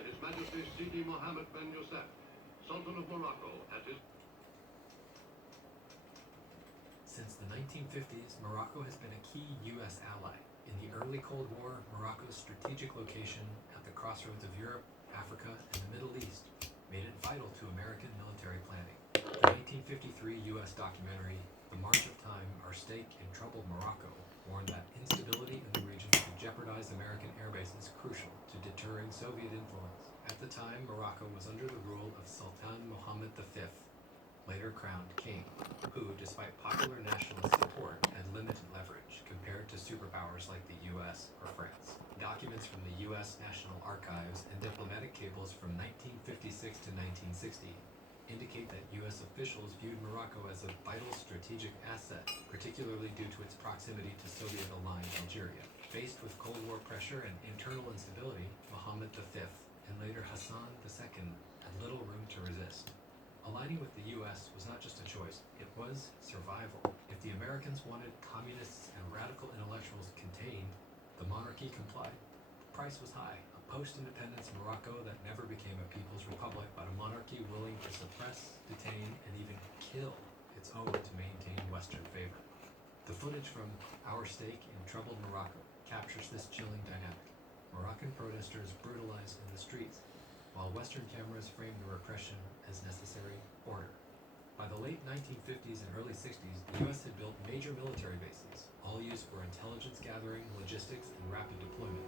by His Majesty Sidi Mohammed bin Youssef, Sultan of Morocco, at his... Since the 1950s, Morocco has been a key U.S. ally. In the early Cold War, Morocco's strategic location at the crossroads of Europe, Africa, and the Middle East made it vital to American military planning. The 1953 U.S. documentary, The March of Time, Our Stake in Troubled Morocco, warned that instability in the region could jeopardize American air bases crucial to deterring Soviet influence. At the time, Morocco was under the rule of Sultan Mohammed V, later crowned king, who, despite popular nationalist support, had limited leverage compared to superpowers like the U.S. or France. Documents from the U.S. National Archives and diplomatic cables from 1956 to 1960 indicate that U.S. officials viewed Morocco as a vital strategic asset, particularly due to its proximity to Soviet-aligned Algeria. Faced with Cold War pressure and internal instability, Mohammed V and later Hassan II had little room to resist. Aligning with the U.S. was not just a choice, it was survival. If the Americans wanted communists and radical intellectuals contained, the monarchy complied. The price was high, a post-independence Morocco that never became a people's republic, but a monarchy willing to suppress, detain, and even kill its own to maintain Western favor. The footage from Our Stake in Troubled Morocco captures this chilling dynamic. Moroccan protesters brutalized in the streets, while Western cameras framed the repression as necessary order. By the late 1950s and early 60s, the U.S. had built major military bases, all used for intelligence gathering, logistics, and rapid deployment.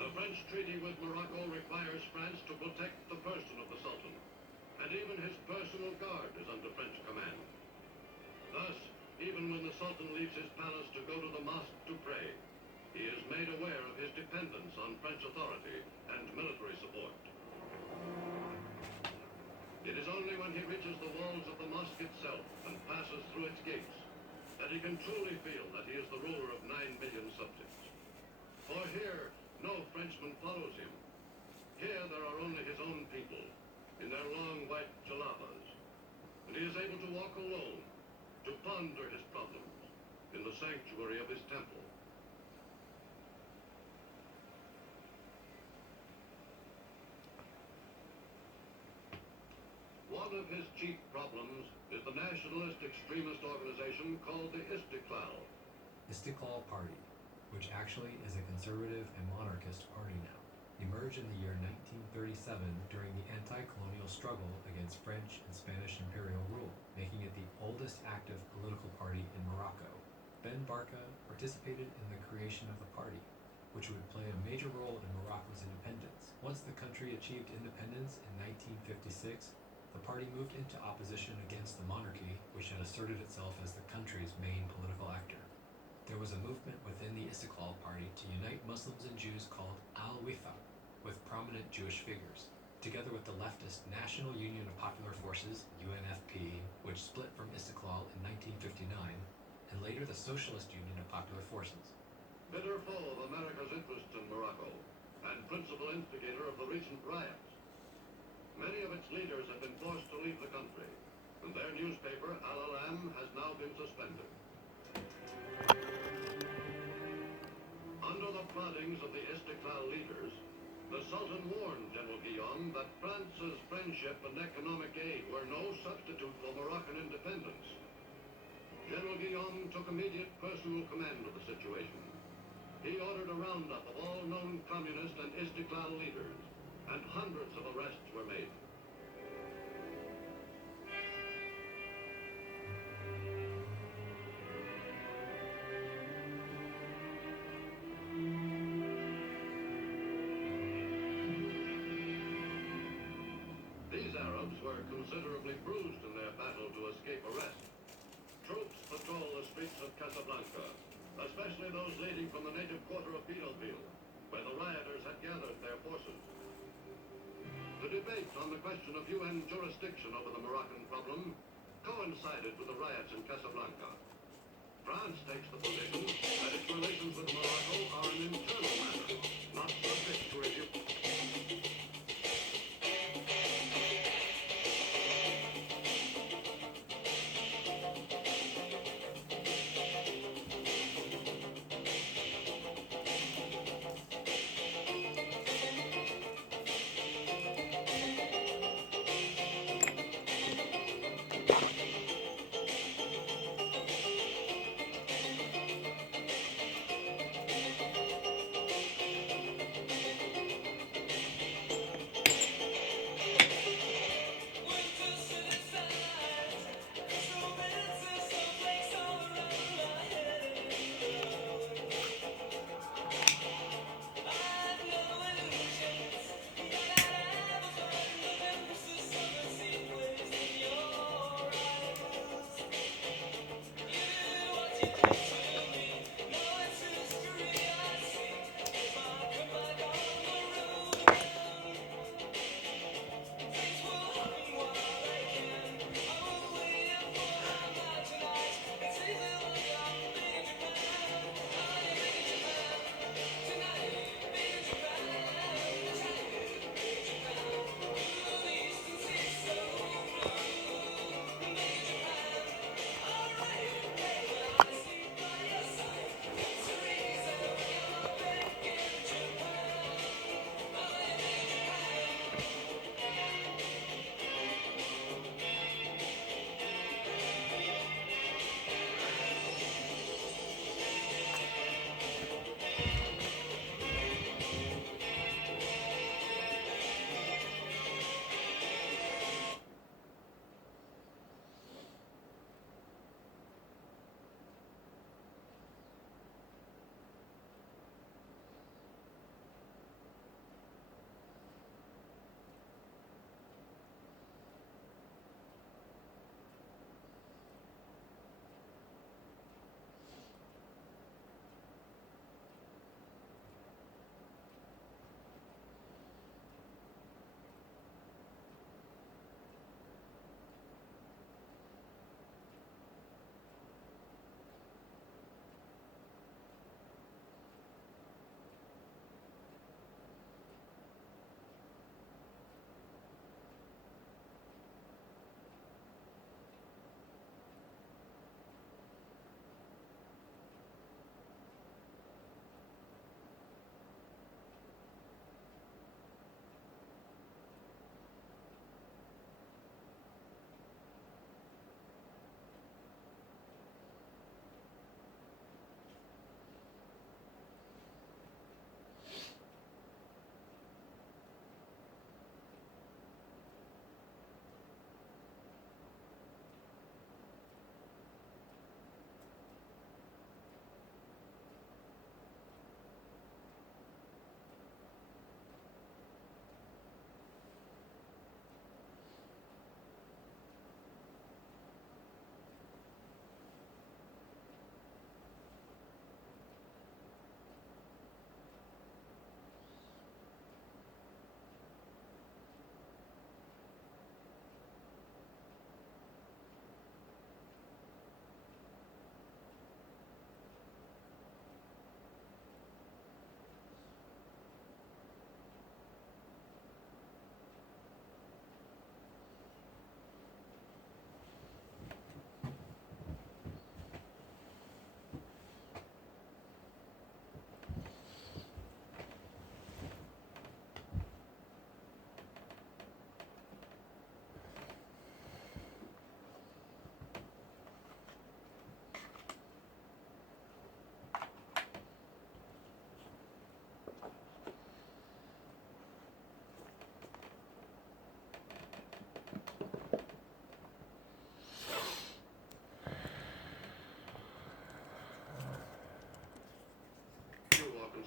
The French treaty with Morocco requires France to protect the person of the Sultan, and even his personal guard is under French command. Thus, even when the Sultan leaves his palace to go to the mosque to pray, he is made aware of his dependence on French authority and military support. It is only when he reaches the walls of the mosque itself and passes through its gates that he can truly feel that he is the ruler of 9 million subjects. For here, no Frenchman follows him. Here there are only his own people, in their long white jalabas, and he is able to walk alone, to ponder his problems, in the sanctuary of his temple. One of his chief problems is the nationalist extremist organization called the Istiqlal. Istiqlal Party, which actually is a conservative and monarchist party now, emerged in the year 1937 during the anti-colonial struggle against French and Spanish imperial rule, making it the oldest active political party in Morocco. Ben Barka participated in the creation of the party, which would play a major role in Morocco's independence. Once the country achieved independence in 1956, the party moved into opposition against the monarchy, which had asserted itself as the country's main political actor. There was a movement within the Istiqlal Party to unite Muslims and Jews called Al-Wifaq, with prominent Jewish figures, together with the leftist National Union of Popular Forces, UNFP, which split from Istiqlal in 1959, and later the Socialist Union of Popular Forces. Bitter foe of America's interests in Morocco, and principal instigator of the recent riots. Many of its leaders have been forced to leave the country, and their newspaper, Al-Alam, has now been suspended. Under the proddings of the Istiqlal leaders, the Sultan warned General Guillaume that France's friendship and economic aid were no substitute for Moroccan independence. General Guillaume took immediate personal command of the situation. He ordered a roundup of all known communist and Istiqlal leaders, and hundreds of arrests were made. These Arabs were considerably bruised in their battle to escape arrest. Troops patrol the streets of Casablanca, especially those leading from the native quarter of Bidelville, where the rioters had gathered their forces. The debate on the question of UN jurisdiction over the Moroccan problem coincided with the riots in Casablanca. France takes the position that its relations with Morocco are an internal matter, not subject to review.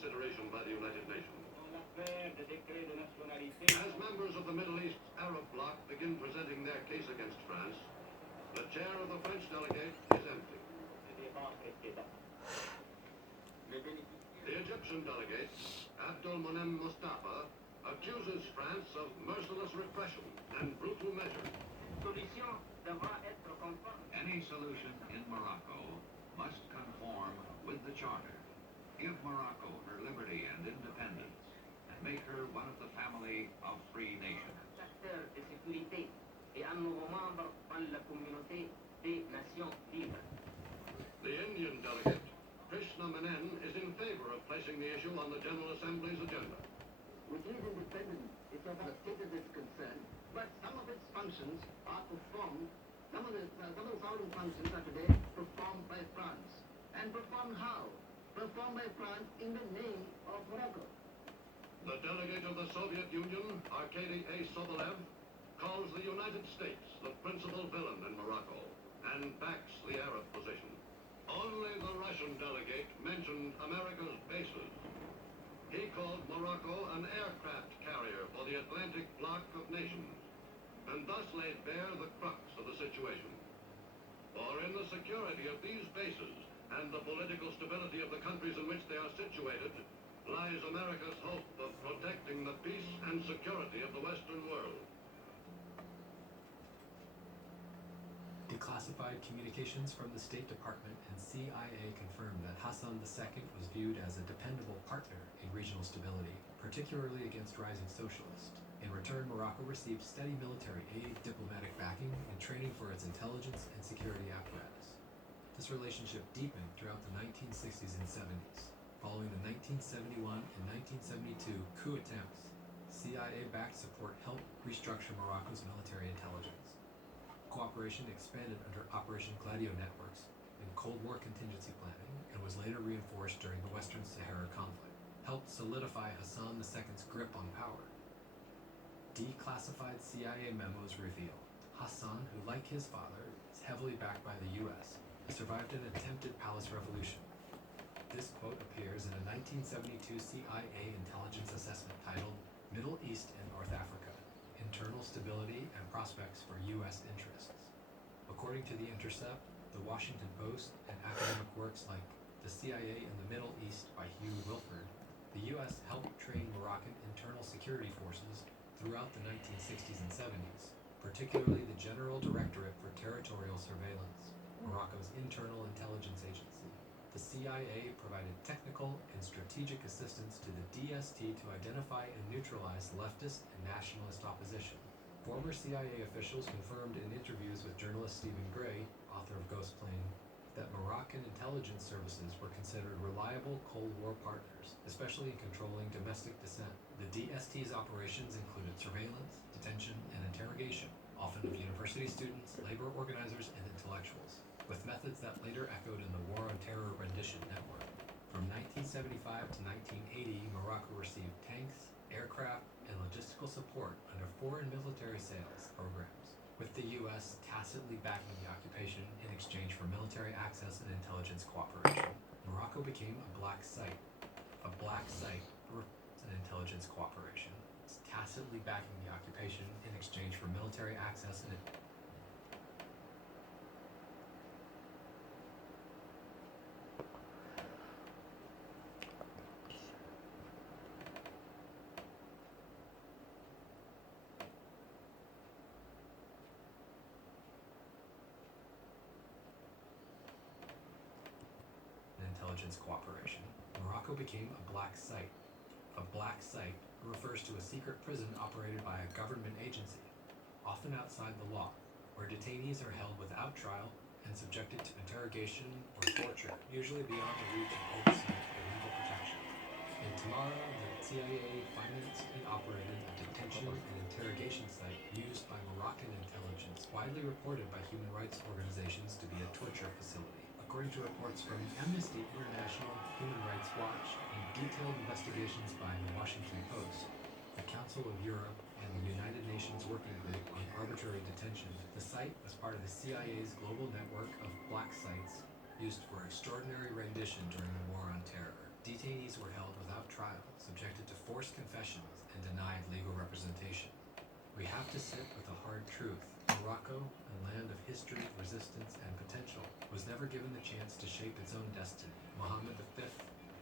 consideration by the United Nations. As members of the Middle East Arab bloc begin presenting their case against France, the chair of the French delegate is empty. The Egyptian delegate, Abdul Monem Mustafa, accuses France of merciless repression and brutal measures. Any solution in Morocco must conform with the Charter, give Morocco her liberty and independence, and make her one of the family of free nations. The Indian delegate, Krishna Menon, is in favor of placing the issue on the General Assembly's agenda. Which is independent, it's of a citizen's concern, but some of its functions are performed, some of the sovereign functions are today performed by France. And performed how? Performed by France in the name of Morocco. The delegate of the Soviet Union, Arkady A. Sobolev, calls the United States the principal villain in Morocco and backs the Arab position. Only the Russian delegate mentioned America's bases. He called Morocco an aircraft carrier for the Atlantic bloc of nations, and thus laid bare the crux of the situation. For in the security of these bases and the political stability of the countries in which they are situated lies America's hope of protecting the peace and security of the Western world. Declassified communications from the State Department and CIA confirmed that Hassan II was viewed as a dependable partner in regional stability, particularly against rising socialists. In return, Morocco received steady military aid, diplomatic backing, and training for its intelligence and security apparatus. This relationship deepened throughout the 1960s and 70s. Following the 1971 and 1972 coup attempts, CIA-backed support helped restructure Morocco's military intelligence. Cooperation expanded under Operation Gladio networks and Cold War contingency planning, and was later reinforced during the Western Sahara conflict, helped solidify Hassan II's grip on power. Declassified CIA memos reveal Hassan, who like his father, is heavily backed by the US, survived an attempted palace revolution. This quote appears in a 1972 CIA intelligence assessment titled Middle East and North Africa: Internal Stability and Prospects for U.S. Interests. According to The Intercept, The Washington Post, and academic works like The CIA in the Middle East by Hugh Wilford, the U.S. helped train Moroccan internal security forces throughout the 1960s and 70s, particularly the General Directorate for Territorial Surveillance, Morocco's internal intelligence agency. The CIA provided technical and strategic assistance to the DST to identify and neutralize leftist and nationalist opposition. Former CIA officials confirmed in interviews with journalist Stephen Gray, author of Ghost Plane, that Moroccan intelligence services were considered reliable Cold War partners, especially in controlling domestic dissent. The DST's operations included surveillance, detention, and interrogation, often of university students, labor organizers, and intellectuals, with methods that later echoed in the War on Terror rendition network. From 1975 to 1980, Morocco received tanks, aircraft, and logistical support under foreign military sales programs, with the U.S. tacitly backing the occupation in exchange for military access and intelligence cooperation. Morocco became a black site. A black site an intelligence cooperation, tacitly backing the occupation in exchange for military access and intelligence cooperation. Morocco became a black site. A black site refers to a secret prison operated by a government agency, often outside the law, where detainees are held without trial and subjected to interrogation or torture, usually beyond the reach of oversight or legal protection. In Tamara, the CIA financed and operated a detention and interrogation site used by Moroccan intelligence, widely reported by human rights organizations to be a torture facility. According to reports from Amnesty International, Human Rights Watch, and detailed investigations by the Washington Post, the Council of Europe, and the United Nations Working Group on Arbitrary Detention, the site was part of the CIA's global network of black sites used for extraordinary rendition during the War on Terror. Detainees were held without trial, subjected to forced confessions, and denied legal representation. We have to sit with the hard truth. Morocco, a land of history, resistance, and potential, was never given the chance to shape its own destiny. Muhammad V,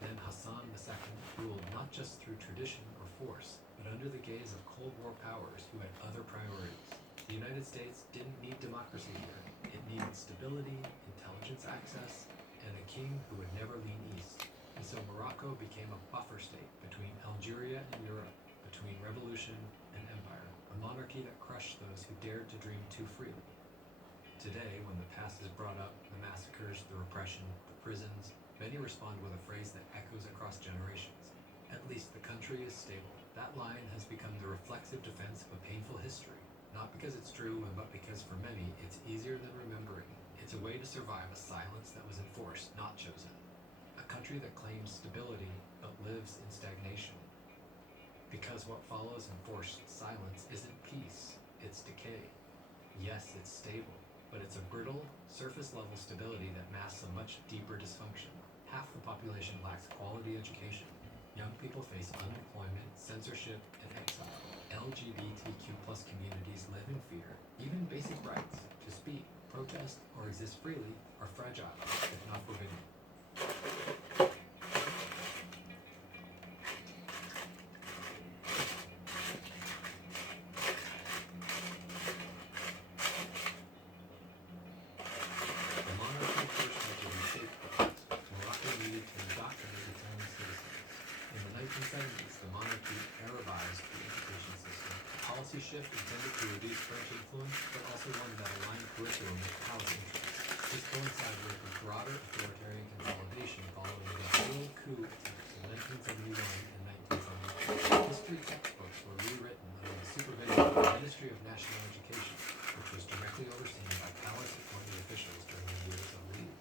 then Hassan II, ruled not just through tradition or force, but under the gaze of Cold War powers who had other priorities. The United States didn't need democracy here. It needed stability, intelligence access, and a king who would never lean east. And so Morocco became a buffer state between Algeria and Europe, between revolution and empire, a monarchy that crushed those who dared to dream too freely. Today, when the past is brought up, the massacres, the repression, the prisons, many respond with a phrase that echoes across generations. At least the country is stable. That line has become the reflexive defense of a painful history, not because it's true, but because for many, it's easier than remembering. It's a way to survive a silence that was enforced, not chosen. A country that claims stability, but lives in stagnation. Because what follows enforced silence isn't peace, it's decay. Yes, it's stable, but it's a brittle, surface-level stability that masks a much deeper dysfunction. Half the population lacks quality education. Young people face unemployment, censorship, and exile. LGBTQ+ communities live in fear. Even basic rights to speak, protest, or exist freely are fragile, if not forbidden. The monarchy first had to reshape things. Morocco needed to indoctrinate its own citizens. In the 1970s, the monarchy Arabized the education system, a policy shift intended to reduce French influence, but also one that aligned curriculum with palace interests. This coincided with a broader authoritarian consolidation following the failed coup attempts in 1971 and 1972. History textbooks were rewritten under the supervision of the Ministry of National Education, which was directly overseen by palace-appointed officials during the years of leave.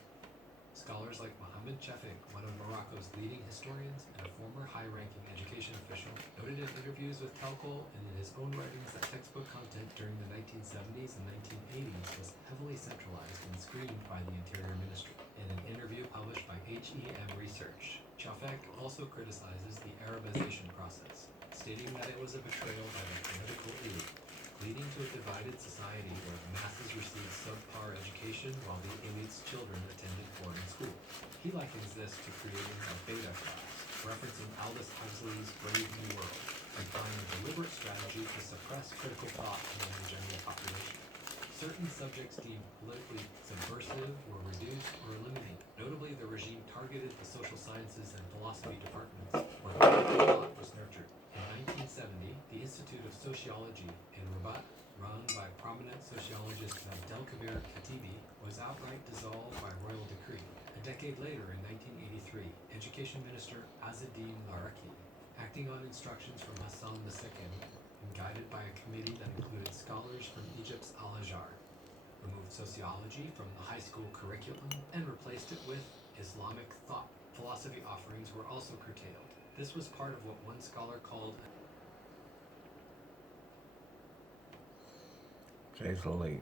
Scholars like Mohammed Chafik, one of Morocco's leading historians and a former high-ranking education official, noted in interviews with Telkol and in his own writings that textbook content during the 1970s and 1980s was heavily centralized and screened by the Interior Ministry. In an interview published by HEM Research, Chafik also criticizes the Arabization process, stating that it was a betrayal by the political elite, leading to a divided society where the masses received subpar education while the elite's children attended foreign schools. He likens this to creating a beta class, referencing Aldous Huxley's Brave New World, implying a deliberate strategy to suppress critical thought among the general population. Certain subjects deemed politically subversive were reduced or eliminated. Notably, the regime targeted the social sciences and philosophy departments, where critical thought was nurtured. In 1970, the Institute of Sociology in Rabat, run by prominent sociologist Abdelkabir Khatibi, was outright dissolved by royal decree. A decade later, in 1983, Education Minister Azzeddine Laraki, acting on instructions from Hassan II and guided by a committee that included scholars from Egypt's Al-Azhar, removed sociology from the high school curriculum and replaced it with Islamic thought. Philosophy offerings were also curtailed. This was part of what one scholar called Occasionally